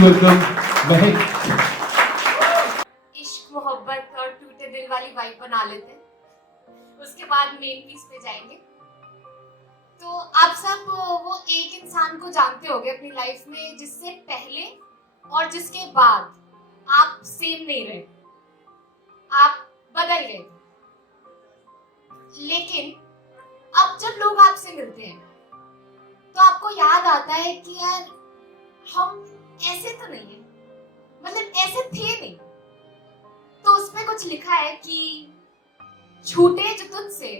to welcome Mahek. इश्क मोहब्बत और टूटे दिल वाली वाइब बना लेते हैं, उसके बाद मेन पीस पे जाएंगे। तो आप सब वो एक इंसान को जानते होंगे अपनी लाइफ में जिससे पहले और जिसके बाद आप सेम नहीं रहे, आप बदल गए। लेकिन अब जब लोग आपसे मिलते हैं तो आपको याद आता है कि यार हम ऐसे तो नहीं है, मतलब ऐसे थे नहीं। तो उसमें कुछ लिखा है कि छूटे जो तुझसे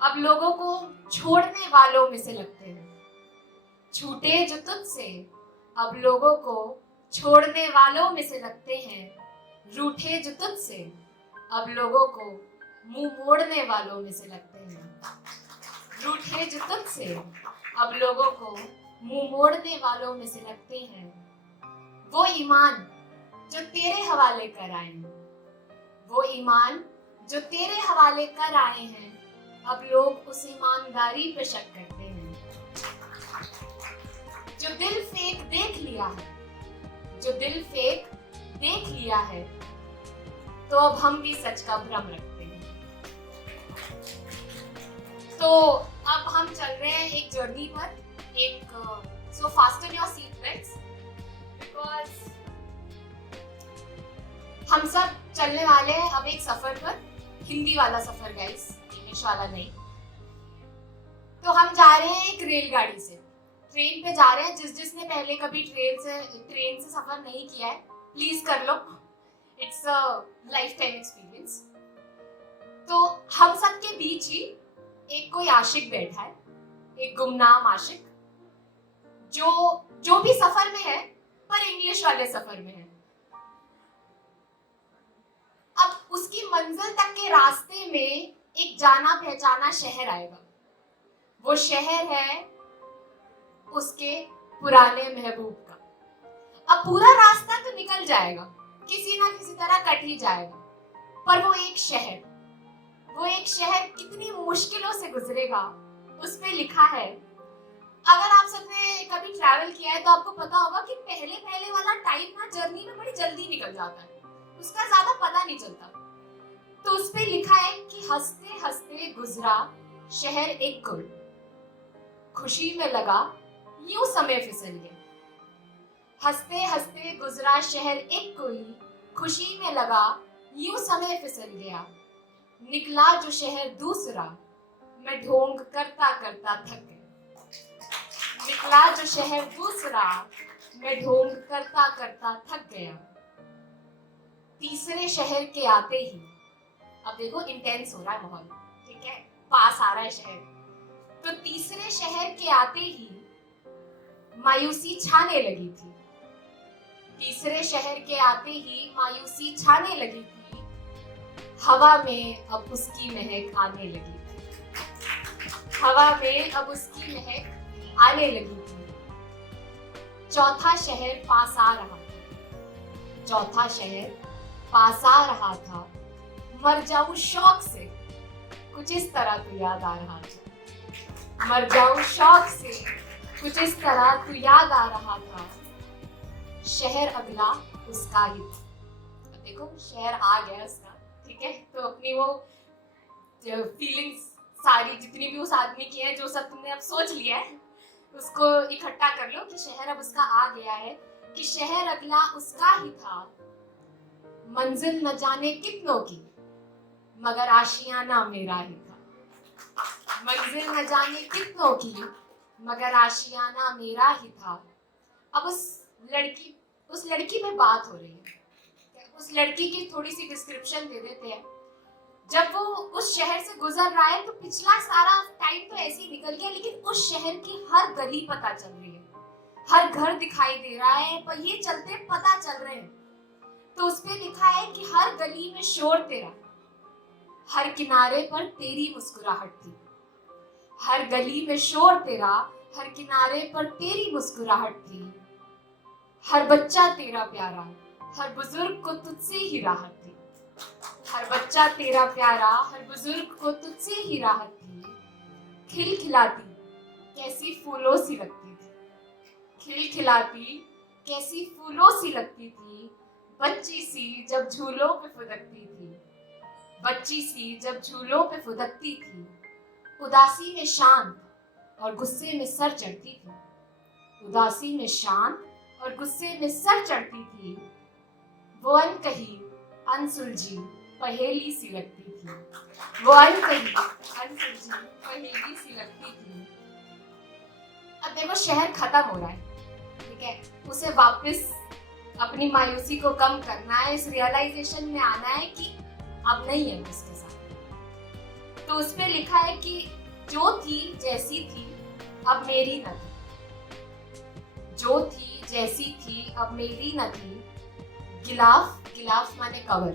अब लोगों को छोड़ने वालों में से लगते हैं। छूटे जो तुझसे अब लोगों को छोड़ने वालों में से लगते हैं। रूठे जो तुझसे अब लोगों को मुंह मोड़ने वालों में से लगते हैं। रूठे जो तुझसे अब लोगों को मुंह मोड़ने वालों में से लगते हैं। वो ईमान जो तेरे हवाले कर आए हैं, वो ईमान जो तेरे हवाले कर आए हैं, अब लोग उस ईमानदारी पे शक करते हैं। जो दिल फेंक देख लिया है, जो दिल फेंक देख लिया है, तो अब हम भी सच का भ्रम रखते हैं। तो अब हम चल रहे हैं एक जर्नी पर, एक so fasten your seat belts, because हम सब चलने वाले हैं अब एक सफर पर, हिंदी वाला सफर गाइस, इंग्लिश वाला नहीं। तो हम जा रहे हैं एक रेलगाड़ी से, ट्रेन पे जा रहे हैं। जिसने पहले कभी ट्रेन से सफर नहीं किया है प्लीज कर लो, it's a lifetime experience. तो हम सब के बीच ही एक कोई आशिक बैठा है, एक गुमनाम आशिक, जो भी सफर में है पर इंग्लिश वाले सफर में है। अब उसकी मंजिल तक के रास्ते में एक जाना पहचाना शहर आएगा। वो शहर है उसके पुराने महबूब का। अब पूरा रास्ता तो निकल जाएगा, किसी ना किसी तरह कट ही जाएगा, पर वो एक शहर कितनी मुश्किलों से गुजरेगा उस पे लिखा है। अगर आप सबने कभी ट्रैवल किया है तो आपको पता होगा कि पहले वाला टाइम ना जर्नी में बड़ी जल्दी निकल जाता है, उसका ज्यादा पता नहीं चलता। तो उस पे लिखा है कि हंसते हंसते गुजरा शहर एक गुल, खुशी में लगा यूं समय फिसल गया। हंसते हंसते गुजरा शहर एक गुल, खुशी में लगा यूं समय फिसल गया। निकला जो शहर दूसरा, मैं ढोंग करता करता थक गया। निकला जो शहर दूसरा, मैं ढोंग करता करता थक गया। तीसरे शहर के आते ही, अब देखो इंटेंस हो रहा है माहौल, ठीक है, पास आ रहा है शहर। तो तीसरे शहर के आते ही मायूसी छाने लगी थी। तीसरे शहर के आते ही मायूसी छाने लगी थी। हवा में अब उसकी महक आने लगी थी। हवा में अब उसकी महक आने लगी थी। चौथा शहर पास आ रहा था। चौथा शहर पास आ रहा था। मर जाऊं शौक से, कुछ इस तरह तू याद आ रहा था। मर जाऊं शौक से, कुछ इस तरह तू याद आ रहा था। शहर अगला उसका ही था। अब देखो शहर आ गया उसका, ठीक है। तो अपनी वो फीलिंग्स सारी जितनी भी उस आदमी की है, जो सब तुमने अब सोच लिया है, उसको इकट्ठा कर लो कि शहर अब उसका आ गया है, कि शहर अगला उसका ही था। मंजिल न जाने कितनों की, मगर आशियाना मेरा ही था। मंजिल न जाने कितनों की, मगर आशियाना मेरा ही था। अब उस लड़की पे बात हो रही है। उस लड़की की थोड़ी सी डिस्क्रिप्शन दे देते हैं। जब वो उस शहर से गुजर रहा है तो पिछला सारा टाइम तो ऐसे ही निकल गया, लेकिन उस शहर की हर गली पता चल रही है, हर घर दिखाई दे रहा है, पर ये चलते पता चल रहे हैं। तो उस पे लिखा है कि हर गली में शोर तेरा, हर किनारे पर तेरी मुस्कुराहट थी। हर गली में शोर तेरा, हर किनारे पर तेरी मुस्कुराहट थी। हर बच्चा तेरा प्यारा, हर बुजुर्ग को तुझसे ही राहत थी। हर बच्चा तेरा प्यारा, हर बुजुर्ग को तुझसे ही राहत थी। खिलखिलाती कैसी फूलों सी लगती थी। खिलखिलाती कैसी फूलों सी लगती थी, बच्ची सी जब झूलों पे फुदकती थी, बच्ची सी जब झूलों पे फुदकती थी, उदासी में शांत और गुस्से में सर चढ़ती थी, उदासी में शांत और गुस्से में सर चढ़ती थी, वो अनकही अनसुलझी पहेली सी लगती थी, वो अनकही अनसुलझी पहेली सी लगती थी। अब देखो शहर खत्म हो रहा है, ठीक है, उसे वापस अपनी मायूसी को कम करना है, इस रियलाइजेशन में आना है कि अब नहीं है उसके साथ। तो उस पे लिखा है कि जो थी जैसी थी अब मेरी न थी, जो थी जैसी थी अब मेरी न थी, गिलाफ, गिलाफ माने कवर,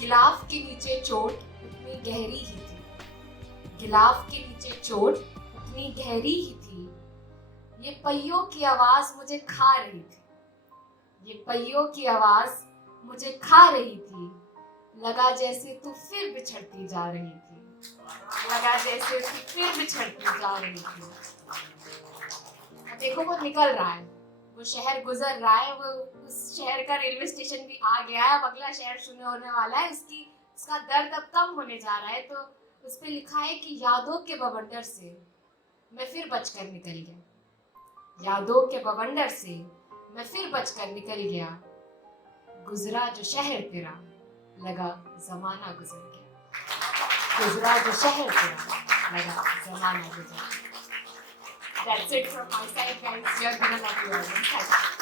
गिलाफ के नीचे चोट उतनी गहरी ही थी, गिलाफ के नीचे चोट उतनी गहरी ही थी, ये पहियों की आवाज मुझे खा रही थी, ये पहियों की आवाज मुझे खा रही थी, लगा जैसे तू फिर बिछड़ती जा रही थी, लगा जैसे तू फिर बिछड़ती जा रही थी। देखो वो निकल रहा है, वो शहर गुजर रहा है, वो उस शहर का रेलवे स्टेशन भी आ गया है, अब अगला शहर शुरू होने वाला है, उसका दर्द अब कम होने जा रहा है। तो उस पे लिखा है कि यादों के बवंडर से मैं फिर बचकर निकल गया, यादों के बवंडर से मैं फिर बचकर निकल गया, गुजरा जो शहर तेरा लगा जमाना गुजर गया, गुजरा जो शहर तेरा लगा जमाना गुजर गया। That's it from my side, guys. You're gonna love your album. Thank you.